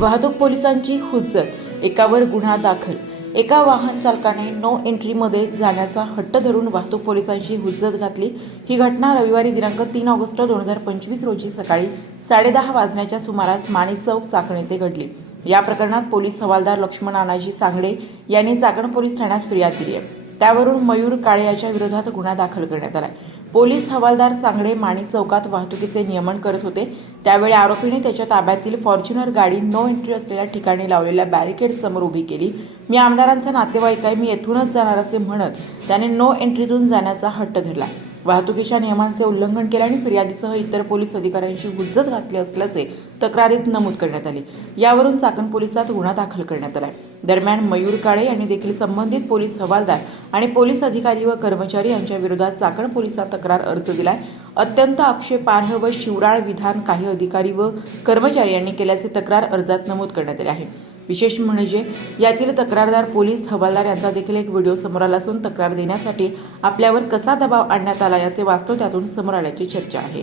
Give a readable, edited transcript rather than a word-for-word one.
वाहतूक पोलिसांची हुज्जत, एकावर गुन्हा दाखल। एका वाहन चालकाने नो एंट्रीमध्ये जाण्याचा हट्ट धरून वाहतूक पोलिसांची हुज्जत घातली। ही घटना रविवारी दिनांक 3 ऑगस्ट 2025 रोजी सकाळी 10:30 वाजण्याच्या सुमारास माणिक चौक चाकण येथे घडली। या प्रकरणात पोलीस हवालदार लक्ष्मण नानाजी सांगडे यांनी चाकण पोलीस ठाण्यात फिर्याद दिली आहे। त्यावरून मयूर काळे याच्या विरोधात गुन्हा दाखल करण्यात आला आहे। पोलीस हवालदार सांगडे माणिक चौकात वाहतुकीचे नियमन करत होते। त्यावेळी आरोपीने त्याच्या ताब्यातील फॉर्च्युनर गाडी नो एंट्री असलेल्या ठिकाणी लावलेल्या बॅरिकेड समोर उभी केली। मी आमदारांचा नातेवाईक आहे, मी येथूनच जाणार असे म्हणत त्याने नो एंट्रीतून जाण्याचा हट्ट धरला। वाहतुकीच्या नियमांचे उल्लंघन केले आणि फिर्यादीसह इतर पोलीस अधिकाऱ्यांची हुज्जत घातली असल्याचे तक्रारीत नमूद करण्यात आले। यावरून चाकण पोलिसात गुन्हा दाखल करण्यात आला। दरम्यान मयूर काळे यांनी देखील संबंधित पोलीस हवालदार आणि पोलीस अधिकारी व कर्मचारी यांच्या विरोधात चाकण पोलिसात तक्रार अर्ज दिलाय। अत्यंत आक्षेपार्ह व शिवराळ विधान काही अधिकारी व कर्मचारी यांनी केल्याचे तक्रार अर्जात नमूद करण्यात आले आहे। विशेष म्हणजे यातील तक्रारदार पोलीस हवालदार यांचा देखील एक व्हिडिओ समोर आला असून तक्रार देण्यासाठी आपल्यावर कसा दबाव आणण्यात आला याचे वास्तव त्यातून समोर आल्याची चर्चा आहे।